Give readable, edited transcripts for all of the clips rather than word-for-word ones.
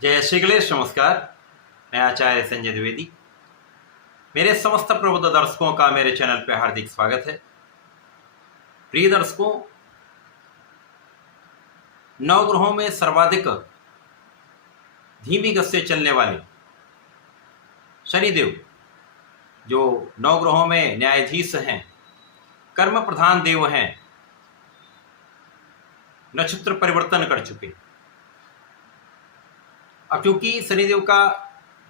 जय श्री गणेश। नमस्कार। मैं आचार्य संजय द्विवेदी। मेरे समस्त प्रबुद्ध दर्शकों का मेरे चैनल पर हार्दिक स्वागत है। प्रिय दर्शकों, नवग्रहों में सर्वाधिक धीमी गति से चलने वाले शनिदेव, जो नवग्रहों में न्यायाधीश हैं, कर्म प्रधान देव हैं, नक्षत्र परिवर्तन कर चुके। अब क्योंकि शनिदेव का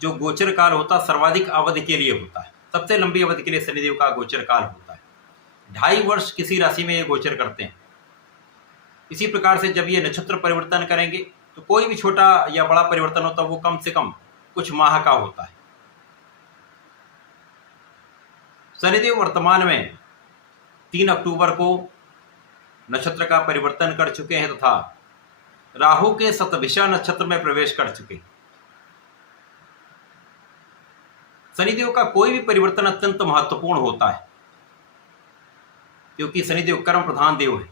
जो गोचर काल होता है सर्वाधिक अवधि के लिए होता है, सबसे लंबी अवधि के लिए शनिदेव का गोचर काल होता है। 2.5 वर्ष किसी राशि में ये गोचर करते हैं। इसी प्रकार से जब ये नक्षत्र परिवर्तन करेंगे तो कोई भी छोटा या बड़ा परिवर्तन होता है वो कम से कम कुछ माह का होता है। शनिदेव वर्तमान में 3 अक्टूबर को नक्षत्र का परिवर्तन कर चुके हैं तथा राहु के शतभिषा नक्षत्र में प्रवेश कर चुके। शनिदेव का कोई भी परिवर्तन अत्यंत महत्वपूर्ण होता है, क्योंकि शनिदेव कर्म प्रधान देव है।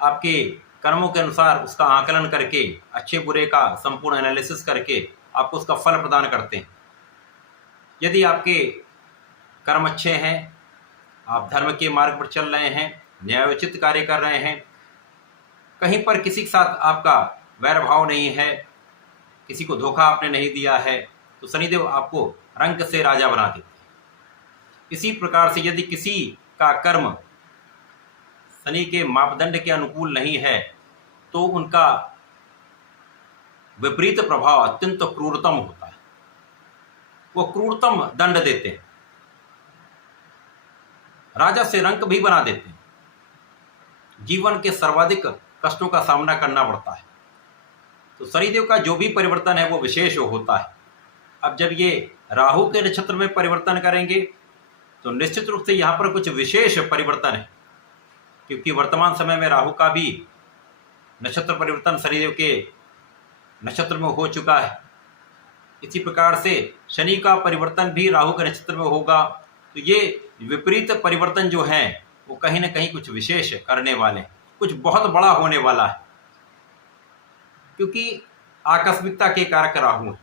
आपके कर्मों के अनुसार उसका आकलन करके, अच्छे बुरे का संपूर्ण एनालिसिस करके आपको उसका फल प्रदान करते हैं। यदि आपके कर्म अच्छे हैं, आप धर्म के मार्ग पर चल रहे हैं, न्यायोचित कार्य कर रहे हैं, कहीं पर किसी के साथ आपका वैर भाव नहीं है, किसी को धोखा आपने नहीं दिया है, तो शनिदेव आपको रंक से राजा बना देते हैं। इसी प्रकार से यदि किसी का कर्म शनि के मापदंड के अनुकूल नहीं है तो उनका विपरीत प्रभाव अत्यंत क्रूरतम होता है। वो क्रूरतम दंड देते हैं, राजा से रंक भी बना देते हैं। जीवन के सर्वाधिक कष्टों का सामना करना पड़ता है। तो शनिदेव का जो भी परिवर्तन है वो विशेष होता है। अब जब ये राहु के नक्षत्र में परिवर्तन करेंगे तो निश्चित रूप से यहाँ पर कुछ विशेष परिवर्तन है, क्योंकि वर्तमान समय में राहु का भी नक्षत्र परिवर्तन शनिदेव के नक्षत्र में हो चुका है। इसी प्रकार से शनि का परिवर्तन भी राहु के नक्षत्र में होगा। तो ये विपरीत परिवर्तन जो हैं वो कहीं ना कहीं कुछ विशेष करने वाले हैं, कुछ बहुत बड़ा होने वाला है, क्योंकि आकस्मिकता के कारक राहु है,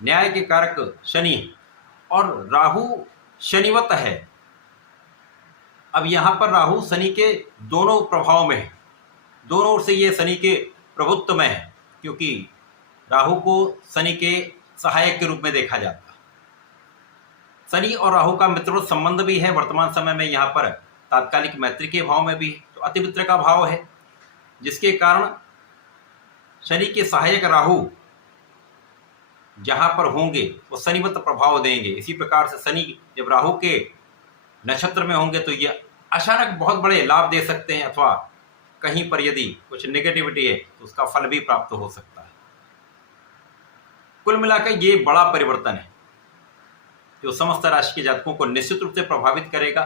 न्याय के कारक शनि है और राहु शनिवत है। अब यहाँ पर राहु शनि के दोनों प्रभाव में है, दोनों ओर से ये शनि के प्रभुत्व में है, क्योंकि राहु को शनि के सहायक के रूप में देखा जाता है। शनि और राहु का मित्रवत संबंध भी है वर्तमान समय में, यहाँ पर तात्कालिक मैत्री के भाव में भी है, तो अति मित्र का भाव है, जिसके कारण शनि के सहायक राहु जहाँ पर होंगे वो शनिवत प्रभाव देंगे। इसी प्रकार से शनि जब राहु के नक्षत्र में होंगे तो ये अचानक बहुत बड़े लाभ दे सकते हैं, अथवा कहीं पर यदि कुछ नेगेटिविटी है तो उसका फल भी प्राप्त हो सकता है। कुल मिलाकर ये बड़ा परिवर्तन है जो समस्त राशि के जातकों को निश्चित रूप से प्रभावित करेगा,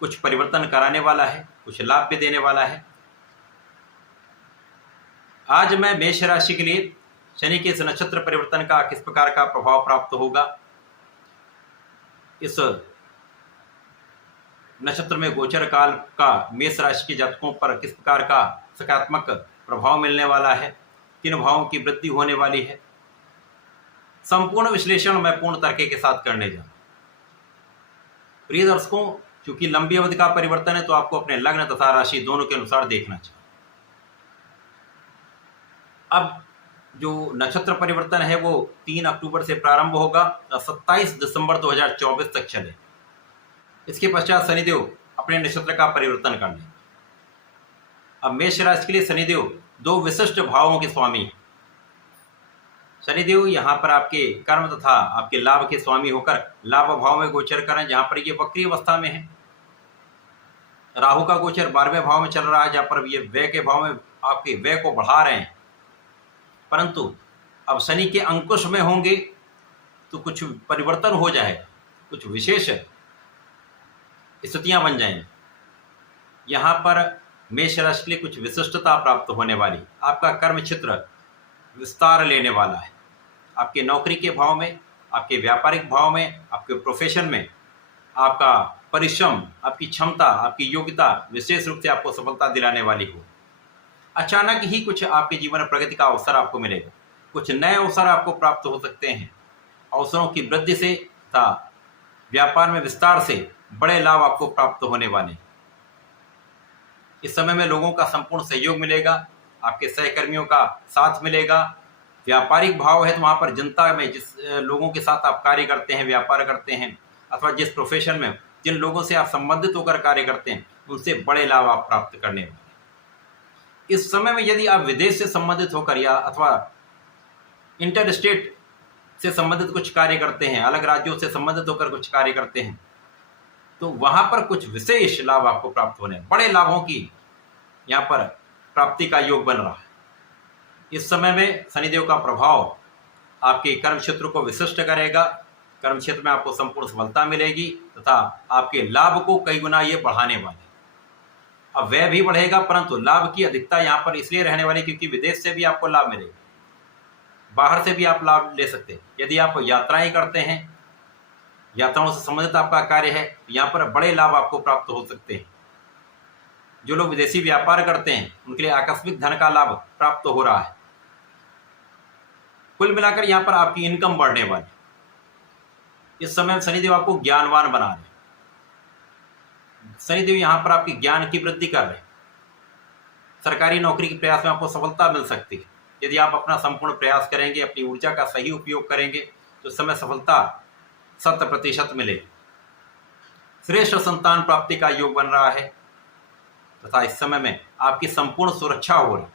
कुछ परिवर्तन कराने वाला है, कुछ लाभ भी देने वाला है। आज मैं मेष राशि के लिए शनि के इस नक्षत्र परिवर्तन का किस प्रकार का प्रभाव प्राप्त होगा, इस नक्षत्र में गोचर काल का मेष राशि के जातकों पर किस प्रकार का सकारात्मक प्रभाव मिलने वाला है, किन भावों की वृद्धि होने वाली है, संपूर्ण विश्लेषण मैं पूर्ण तर्क के साथ करने जा रहा हूं। प्रिय दर्शकों, क्योंकि लंबी अवधि का परिवर्तन है तो आपको अपने लग्न तथा राशि दोनों के अनुसार देखना चाहिए। अब जो नक्षत्र परिवर्तन है वो 3 अक्टूबर से प्रारंभ होगा और 27 दिसंबर 2024 तक चले। इसके पश्चात शनिदेव अपने नक्षत्र का परिवर्तन कर लें। अब मेष राशि के लिए शनिदेव 2 विशिष्ट भावों के स्वामी हैं। शनिदेव यहाँ पर आपके कर्म तथा आपके लाभ के स्वामी होकर लाभ भाव में गोचर करें, जहाँ पर ये वक्री अवस्था में है। राहु का गोचर 12वें भाव में चल रहा है, जहाँ पर ये व्यय के भाव में आपके व्यय को बढ़ा रहे हैं, परंतु अब शनि के अंकुश में होंगे तो कुछ परिवर्तन हो जाएगा, कुछ विशेष स्थितियां बन जाएंगी। यहाँ पर मेष राशि के लिए कुछ विशिष्टता प्राप्त होने वाली, आपका कर्म क्षेत्र विस्तार लेने वाला है। आपके नौकरी के भाव में, आपके व्यापारिक भाव में, आपके प्रोफेशन में आपका परिश्रम, आपकी क्षमता, आपकी योग्यता विशेष रूप से आपको सफलता दिलाने वाली हो। अचानक ही कुछ आपके जीवन में प्रगति का अवसर आपको मिलेगा, कुछ नए अवसर आपको प्राप्त हो सकते हैं। अवसरों की वृद्धि से तथा व्यापार में विस्तार से बड़े लाभ आपको प्राप्त होने वाले। इस समय में लोगों का संपूर्ण सहयोग मिलेगा, आपके सहकर्मियों का साथ मिलेगा। व्यापारिक भाव है तो वहाँ पर जनता में जिस लोगों के साथ आप कार्य करते हैं, व्यापार करते हैं, अथवा जिस प्रोफेशन में जिन लोगों से आप संबंधित होकर कार्य करते हैं, उनसे बड़े लाभ आप प्राप्त करने वाले। इस समय में यदि आप विदेश से संबंधित होकर या अथवा इंटर स्टेट से संबंधित कुछ कार्य करते हैं, अलग राज्यों से संबंधित होकर कुछ कार्य करते हैं, तो वहां पर कुछ विशेष लाभ आपको प्राप्त होने, बड़े लाभों की यहाँ पर प्राप्ति का योग बन रहा है। इस समय में शनिदेव का प्रभाव आपके कर्म क्षेत्र को विशिष्ट करेगा। कर्म क्षेत्र में आपको संपूर्ण सफलता मिलेगी तथा आपके लाभ को कई गुना ये बढ़ाने वाले। अब व्यय भी बढ़ेगा परंतु लाभ की अधिकता यहाँ पर इसलिए रहने वाली क्योंकि विदेश से भी आपको लाभ मिलेगा, बाहर से भी आप लाभ ले सकते हैं। यदि आप यात्राएं करते हैं, यात्राओं से संबंधित आपका कार्य है, यहाँ पर बड़े लाभ आपको प्राप्त हो सकते हैं। जो लोग विदेशी व्यापार करते हैं उनके लिए आकस्मिक धन का लाभ प्राप्त हो रहा है। कुल मिलाकर यहाँ पर आपकी इनकम बढ़ने वाली। इस समय शनिदेव आपको ज्ञानवान बना रहे हैं। शनिदेव यहाँ पर आपकी ज्ञान की वृद्धि कर रहे हैं। सरकारी नौकरी के प्रयास में आपको सफलता मिल सकती है। यदि आप अपना संपूर्ण प्रयास करेंगे, अपनी ऊर्जा का सही उपयोग करेंगे तो इस समय सफलता 100% मिलेगी। श्रेष्ठ संतान प्राप्ति का योग बन रहा है तथा इस समय में आपकी संपूर्ण सुरक्षा हो रही है,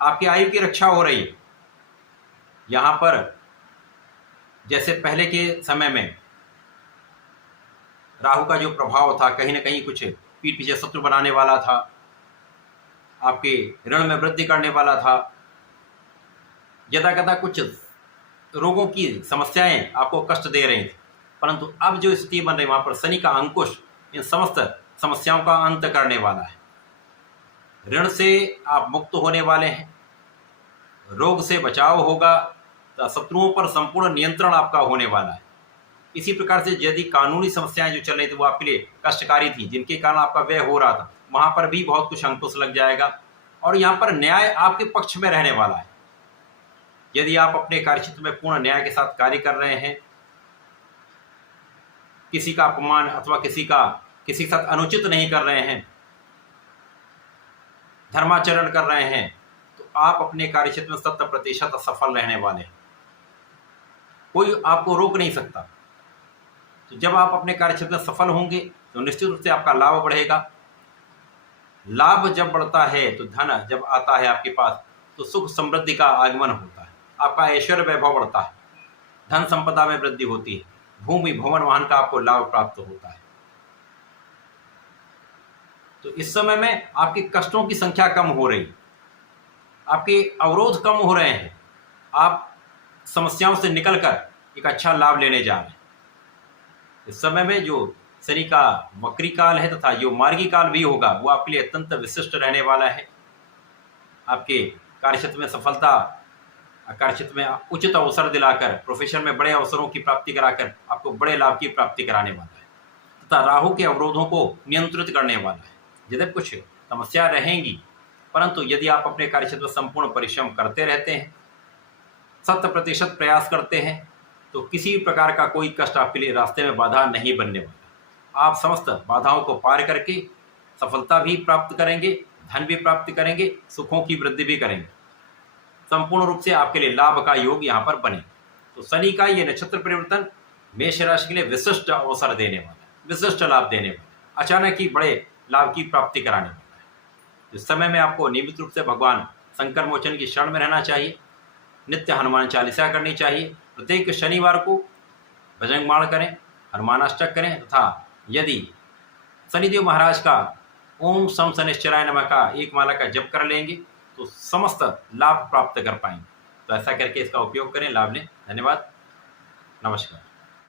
आपकी आयु की रक्षा हो रही है। यहाँ पर जैसे पहले के समय में राहु का जो प्रभाव था, कहीं ना कहीं कुछ पीठ पीछे शत्रु बनाने वाला था, आपके ऋण में वृद्धि करने वाला था, यदा कुछ रोगों की समस्याएं आपको कष्ट दे रही थी। परंतु अब जो स्थिति बन रही, वहां पर शनि का अंकुश इन समस्त समस्याओं का अंत करने वाला है। ऋण से आप मुक्त होने वाले हैं, रोग से बचाव होगा, शत्रुओं पर संपूर्ण नियंत्रण आपका होने वाला है। इसी प्रकार से यदि कानूनी समस्याएं जो चल रही थी वो आपके लिए कष्टकारी थी, जिनके कारण आपका व्यय हो रहा था, वहां पर भी बहुत कुछ अंकुश लग जाएगा और यहाँ पर न्याय आपके पक्ष में रहने वाला है। यदि आप अपने कार्यक्षेत्र में पूर्ण न्याय के साथ कार्य कर रहे हैं, किसी का अपमान अथवा किसी के साथ अनुचित नहीं कर रहे हैं, धर्माचरण कर रहे हैं, तो आप अपने कार्यक्षेत्र में 100% सफल रहने वाले हैं। कोई आपको रोक नहीं सकता। तो जब आप अपने कार्यक्षेत्र में सफल होंगे तो निश्चित रूप से आपका लाभ बढ़ेगा। लाभ जब बढ़ता है तो धन जब आता है आपके पास तो सुख समृद्धि का आगमन होता है, आपका ऐश्वर्य वैभव बढ़ता है, धन संपदा में वृद्धि होती है, भूमि भवन वाहन का आपको लाभ प्राप्त होता है। तो इस समय में आपके कष्टों की संख्या कम हो रही, आपके अवरोध कम हो रहे हैं, आप समस्याओं से निकलकर एक अच्छा लाभ लेने जा रहे हैं। इस समय में जो शनि का वक्री काल है तथा जो मार्गी काल भी होगा वो आपके लिए अत्यंत विशिष्ट रहने वाला है। आपके कार्यक्षेत्र में सफलता, कार्यक्षेत्र में उचित अवसर दिलाकर, प्रोफेशन में बड़े अवसरों की प्राप्ति कराकर आपको बड़े लाभ की प्राप्ति कराने वाला है तथा राहु के अवरोधों को नियंत्रित करने वाला है। यदि कुछ समस्या रहेंगी परंतु यदि आप अपने कार्यक्षेत्र में संपूर्ण परिश्रम करते रहते हैं, 100% प्रयास करते हैं, तो किसी प्रकार का कोई कष्ट आपके लिए रास्ते में बाधा नहीं बनने वाला। आप समस्त बाधाओं को पार करके सफलता भी प्राप्त करेंगे, धन भी प्राप्त करेंगे, सुखों की वृद्धि भी करेंगे। संपूर्ण रूप से आपके लिए लाभ का योग यहाँ पर बने। तो शनि का ये नक्षत्र परिवर्तन मेष राशि के लिए विशिष्ट अवसर देने वाला है, विशिष्ट लाभ देने वाला है, अचानक ही बड़े लाभ की प्राप्ति कराने वाला है। इस समय में आपको नियमित रूप से भगवान संकर मोचन की शरण में रहना चाहिए, नित्य हनुमान चालीसा करनी चाहिए, प्रत्येक शनिवार को भजनमाण करें, हनुमानाष्टक करें तथा यदि शनिदेव महाराज का ओम सम शनिश्चराय नमः का एक माला का जप कर लेंगे तो समस्त लाभ प्राप्त कर पाएंगे। तो ऐसा करके इसका उपयोग करें, लाभ लें। धन्यवाद, नमस्कार।